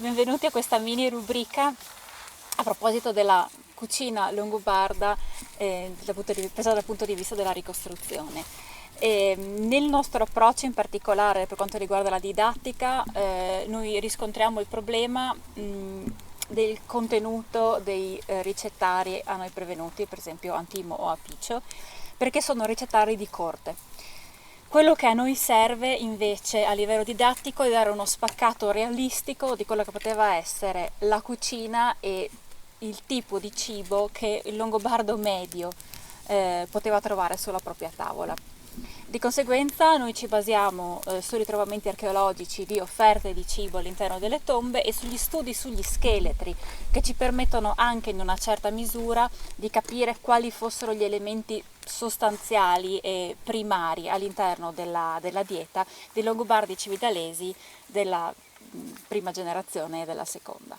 benvenuti a questa mini rubrica a proposito della cucina longobarda presa dal punto di vista della ricostruzione. Nel nostro approccio in particolare per quanto riguarda la didattica, noi riscontriamo il problema del contenuto dei ricettari a noi prevenuti, per esempio Antimo o Apiccio, perché sono ricettari di corte. Quello che a noi serve invece a livello didattico è dare uno spaccato realistico di quello che poteva essere la cucina e il tipo di cibo che il longobardo medio poteva trovare sulla propria tavola. Di conseguenza noi ci basiamo sui ritrovamenti archeologici di offerte di cibo all'interno delle tombe e sugli studi sugli scheletri che ci permettono anche in una certa misura di capire quali fossero gli elementi sostanziali e primari all'interno della dieta dei longobardi cividalesi della prima generazione e della seconda.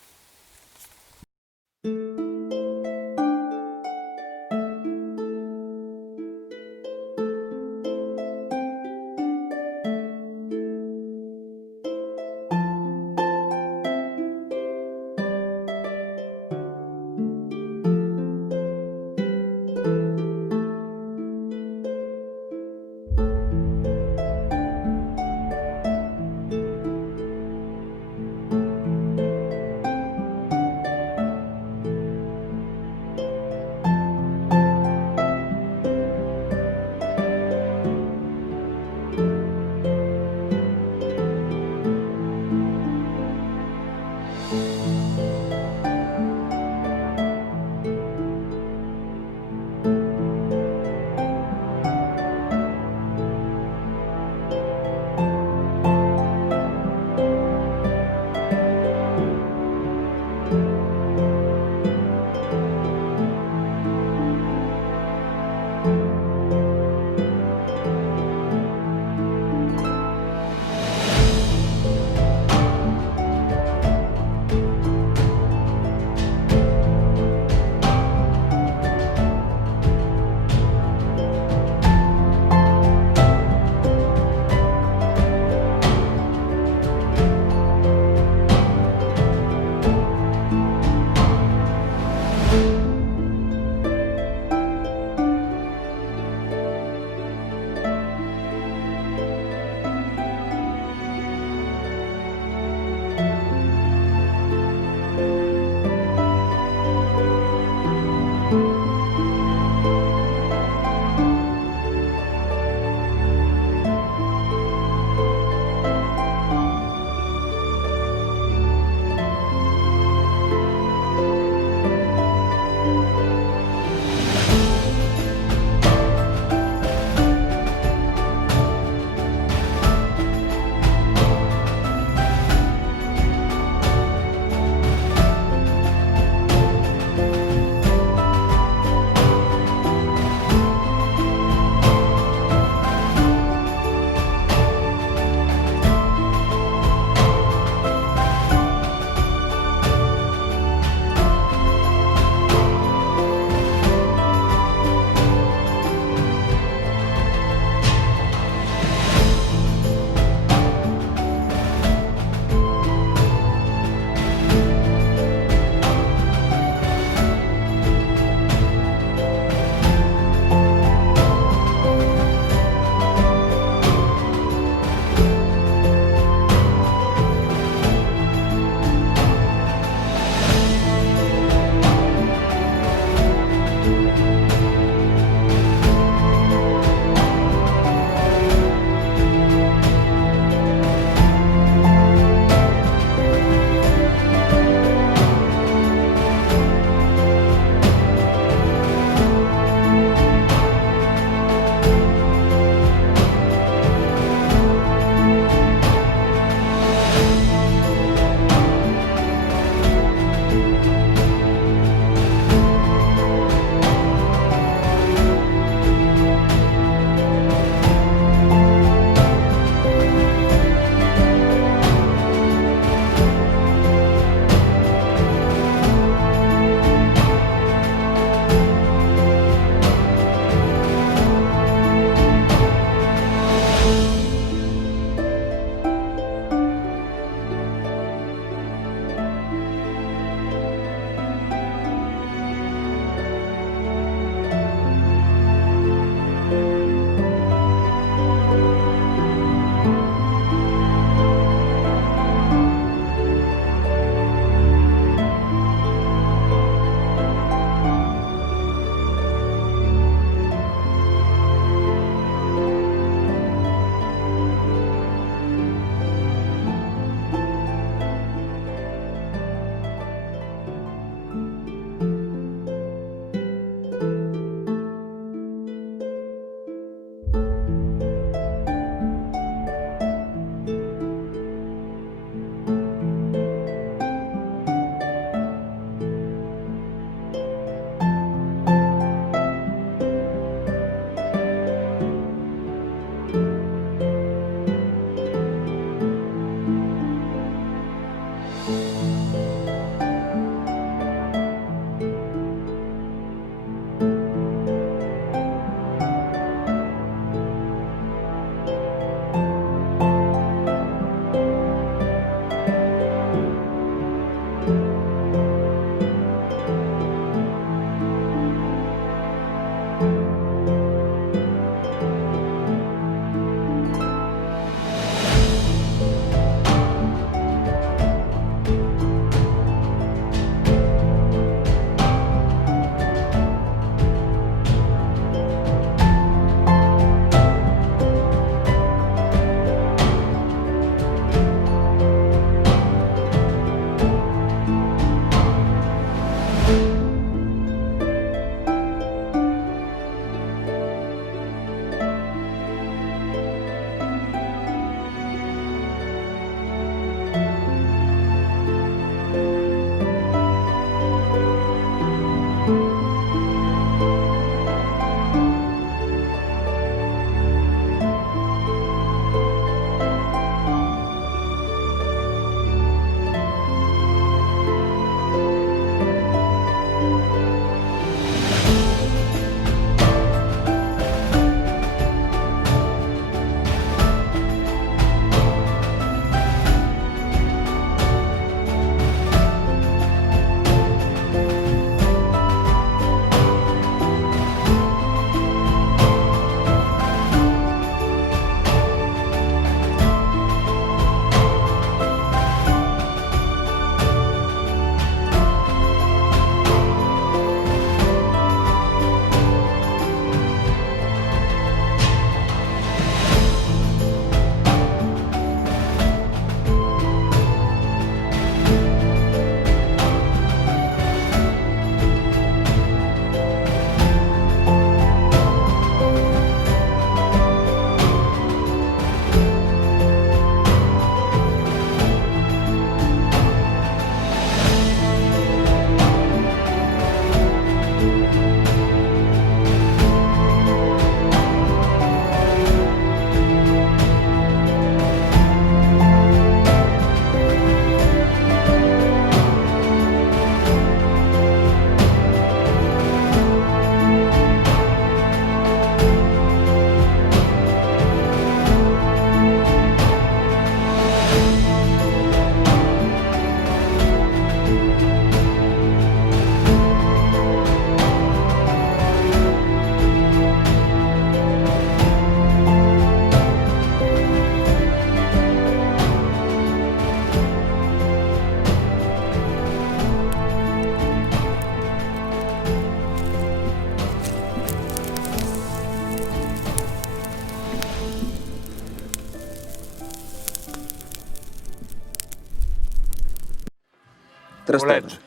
Trastevere. Bolet.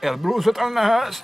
El blues het al naar huis.